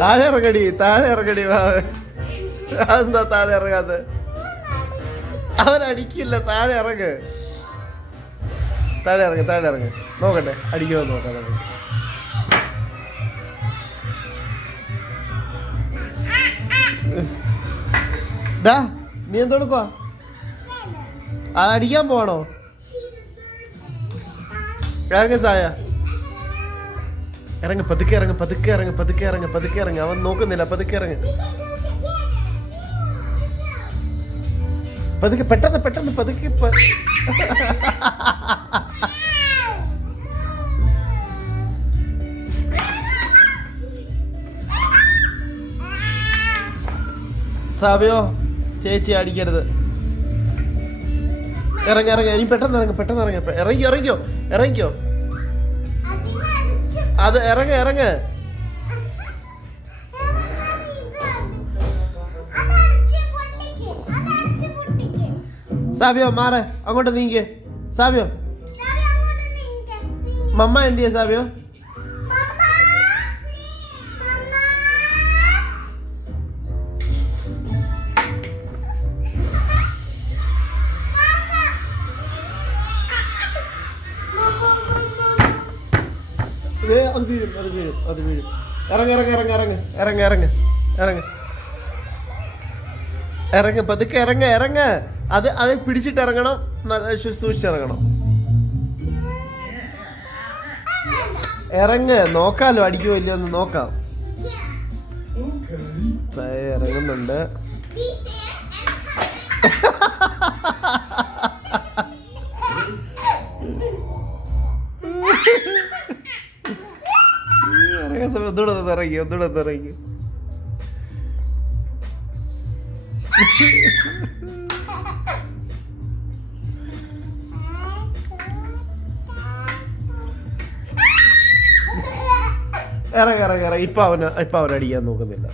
താഴെ ഇറങ്ങടി അതെന്താ താഴെ ഇറങ്ങാതെ? അവനടിക്കില്ല, താഴെ ഇറങ്ങ്. നോക്കട്ടെ, അടിക്കുമോ നോക്കാം നമുക്ക്. നീ എന്തെടുക്കുവാ? അടിക്കാൻ പോവാണോ? ഇറങ്ങ സായ, ഇറങ്ങ്, പതുക്കെ ഇറങ്ങ്. അവൻ നോക്കുന്നില്ല, പതുക്കെ ഇറങ്ങ്. പെട്ടെന്ന് പതുക്കെ. സാബിയോ, ചേച്ചി അടിക്കരുത്. ഇറങ്ങി ഇനി പെട്ടെന്ന് ഇറങ്ങിക്കോ. അത് ഇറങ്ങ്. സാബിയോ മാറ, അങ്ങോട്ട് നീങ്ങ. സാബിയോ, മമ്മ എന്തിയാ? സാബിയോ, അത് വീഴും. ഇറങ്ങ് പതുക്കെ ഇറങ്ങ്. അത് പിടിച്ചിട്ട് ഇറങ്ങണം, സൂക്ഷിച്ചിറങ്ങണം. ഇറങ്ങ്, നോക്കാലോ അടിക്കുമോ ഇല്ലയോന്ന് നോക്കാം. ഇറങ്ങുന്നുണ്ട്. ഒന്നുകൂടെ ഇറങ്ങി. ഇറങ്ങ. ഇപ്പൊ അവൻ അടിക്കാൻ നോക്കുന്നില്ല.